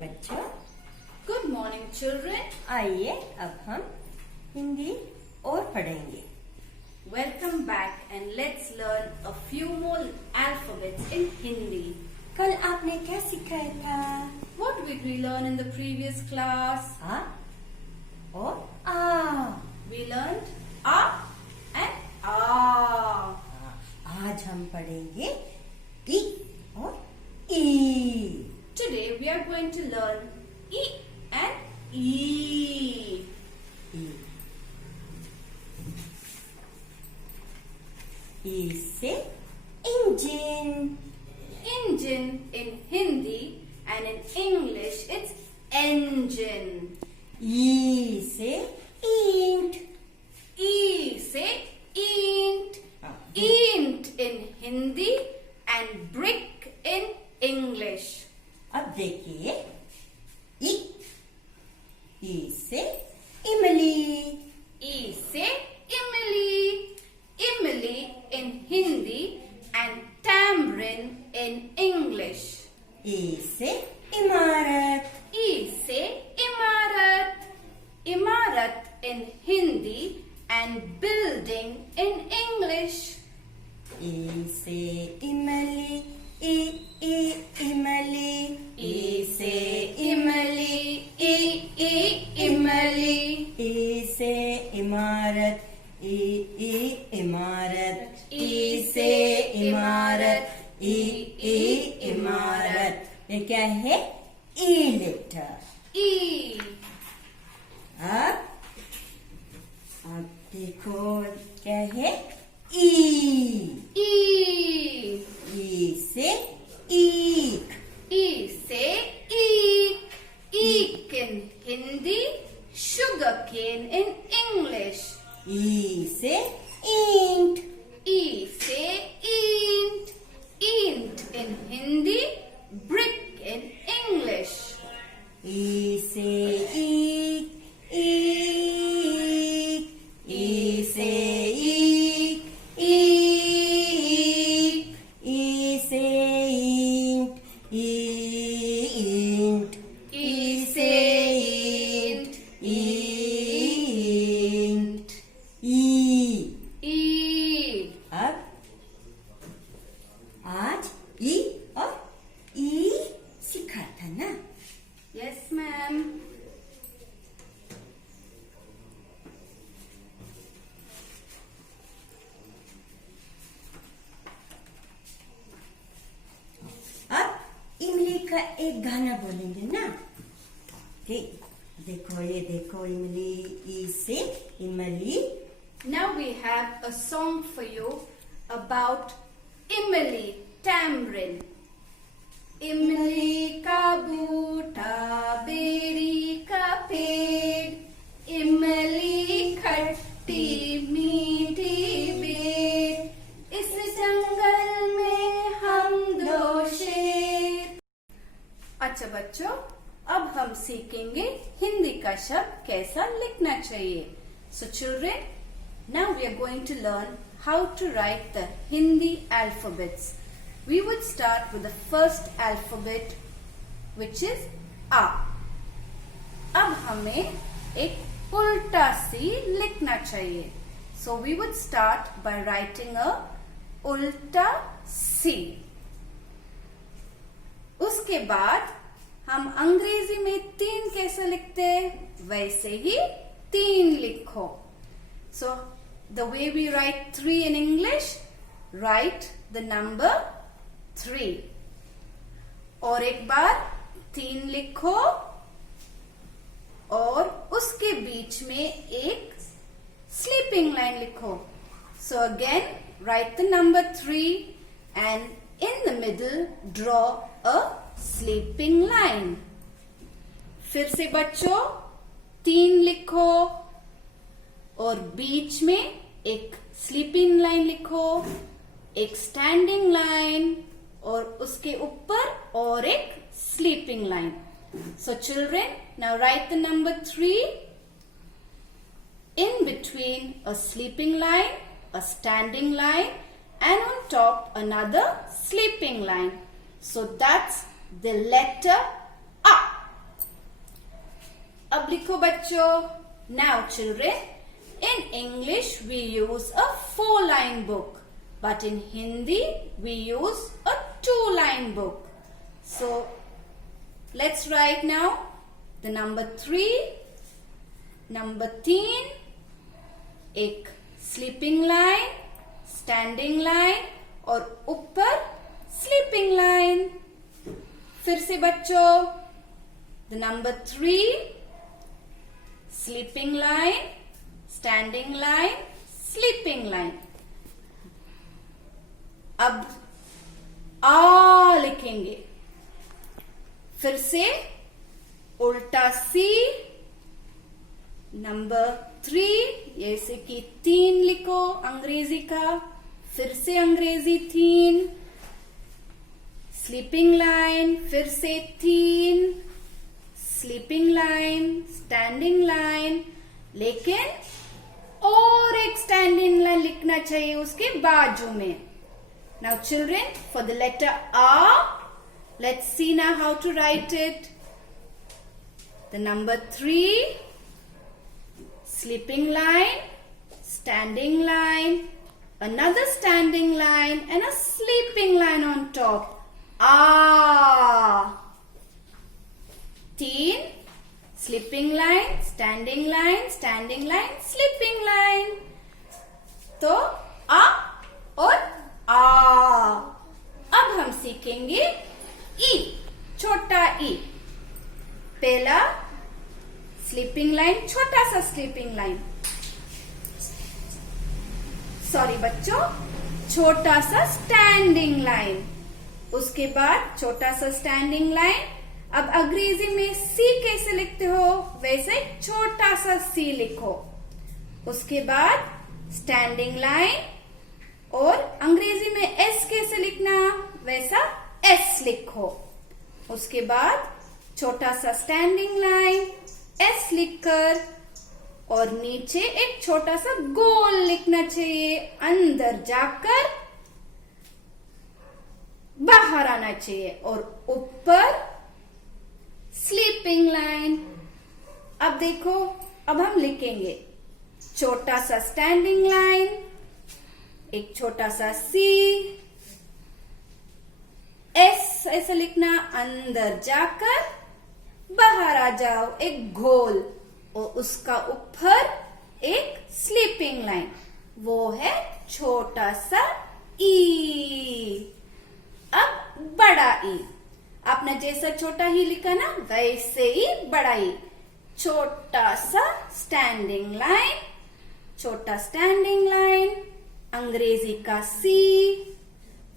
बच्चों, Good morning, children. आइए अब हम हिंदी और पढ़ेंगे। Welcome back and let's learn a few more alphabets in Hindi. कल आपने क्या सिखाया था? What did we learn in the previous class? आ और आ। We learned A and A. आज हम पढ़ेंगे ई और ई। Today we are going to learn E and E. ई से engine. Engine in Hindi and in English it's engine. ई से ईंट। E say int. Int in Hindi and brick in English. अब देखिए ई से इमली। E say Emily. Emily in Hindi and tamarind in English. ई से इमारत। E say Imarat. Imarat in Hindi and building in English. ई से इमली। इमली। E say Emily. Emily. ई से इमारत। इमारत। ई से इमारत। इमारत। ये क्या है? ई लेटर। E. अब देखो क्या है? ई। E. ई से ईख। E say eek. Eek in Hindi, sugarcane in English. ई से ईंट। E say int. Int in Hindi, brick in English. ई से ईक। ईक। ई से ईक। ई से ईंट। ईंट। E say int. ईंट। ई। E. अब आज ई और ई सीखा था ना? Yes, ma'am. अब इमली का एक गाना बोलेंगे ना? ठीक, देखो ये देखो इमली। ई से इमली। Now we have a song for you about Emily tamarind. इमली का बूटा बेरी का पेड़, इमली खट्टी मीठी बेर, इस जंगल में हम दो शेर। अच्छा बच्चों, अब हम सीखेंगे हिंदी का शब्द कैसा लिखना चाहिए। So children, now we are going to learn how to write the Hindi alphabets. We would start with the first alphabet, which is A. अब हमें एक उल्टा सी लिखना चाहिए. So we would start by writing a उल्टा सी. उसके बाद हम अंग्रेजी में 3 कैसे लिखते हैं, वैसे ही 3 लिखो. So the way we write 3 in English, write the number 3. और एक बार 3 लिखो और उसके बीच में एक स्लीपिंग लाइन लिखो. So again write the number 3 and in the middle draw a sleeping line. फिर से बच्चों 3 लिखो और बीच में एक स्लीपिंग लाइन लिखो, एक स्टैंडिंग लाइन और उसके ऊपर और एक sleeping line. So children, now write the number 3 in between a sleeping line, a standing line and on top another sleeping line. So that's the letter A. लिखो बच्चों. Now children, in English we use a 4-line book, but in Hindi we use a 2-line book. So let's write now the number 3, number 3, एक sleeping line, standing line और ऊपर sleeping line. फिर से बच्चों, the number 3, sleeping line, standing line, sleeping line. अब आ लिखेंगे. फिर से उल्टा सी, नंबर 3, जैसे कि 3 लिखो अंग्रेजी का. फिर से अंग्रेजी 3, स्लीपिंग लाइन, फिर से 3, स्लीपिंग लाइन, स्टैंडिंग लाइन. लेकिन और एक स्टैंडिंग लाइन लिखना चाहिए उसके बाजू में. Now children, for the letter आ, let's see now how to write it. The number 3, sleeping line, standing line, another standing line and a sleeping line on top. Ah. 3, sleeping line, standing line, standing line, sleeping line. तो आ और आ. अब हम सीखेंगे ई, छोटा ई. पहला sleeping line, छोटा सा sleeping line. Sorry बच्चों, छोटा सा स्टैंडिंग लाइन. उसके बाद छोटा सा स्टैंडिंग लाइन. अब अंग्रेजी में सी कैसे लिखते हो वैसे छोटा सा सी लिखो. उसके बाद स्टैंडिंग लाइन. और अंग्रेजी में एस कैसे लिखना वैसा एस लिखो. उसके बाद छोटा सा स्टैंडिंग लाइन, एस लिखकर, और नीचे एक छोटा सा गोल लिखना चाहिए. अंदर जाकर बाहर आना चाहिए. और ऊपर स्लीपिंग लाइन. अब देखो, अब हम लिखेंगे छोटा सा स्टैंडिंग लाइन, एक छोटा सा सी, एस ऐसे लिखना. अंदर जाकर बाहर आ जाओ, एक घोल, और उसका ऊपर एक स्लीपिंग लाइन. वो है छोटा सा ई. अब बड़ा ई. आपने जैसा छोटा ही लिखा ना वैसे ही बड़ा ई. छोटा सा स्टैंडिंग लाइन, छोटा स्टैंडिंग लाइन, अंग्रेजी का सी.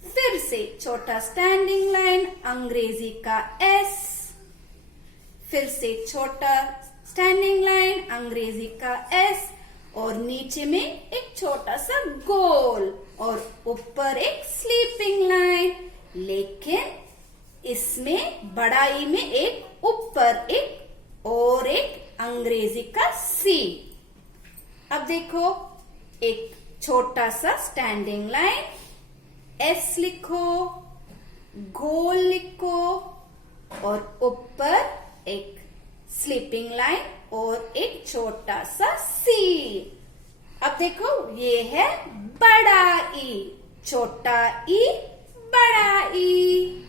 फिर से छोटा स्टैंडिंग लाइन, अंग्रेजी का एस. फिर से छोटा स्टैंडिंग लाइन, अंग्रेजी का एस. और नीचे में एक छोटा सा गोल और ऊपर एक स्लीपिंग लाइन. लेकिन इसमें बड़ा ई में एक ऊपर एक और एक अंग्रेजी का सी. अब देखो, एक छोटा सा स्टैंडिंग लाइन, एस लिखो, गोल लिखो, और ऊपर एक स्लीपिंग लाइन और एक छोटा सा सी. अब देखो, ये है बड़ा ई. छोटा ई, बड़ा ई.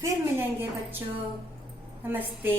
फिर मिलेंगे बच्चों. नमस्ते.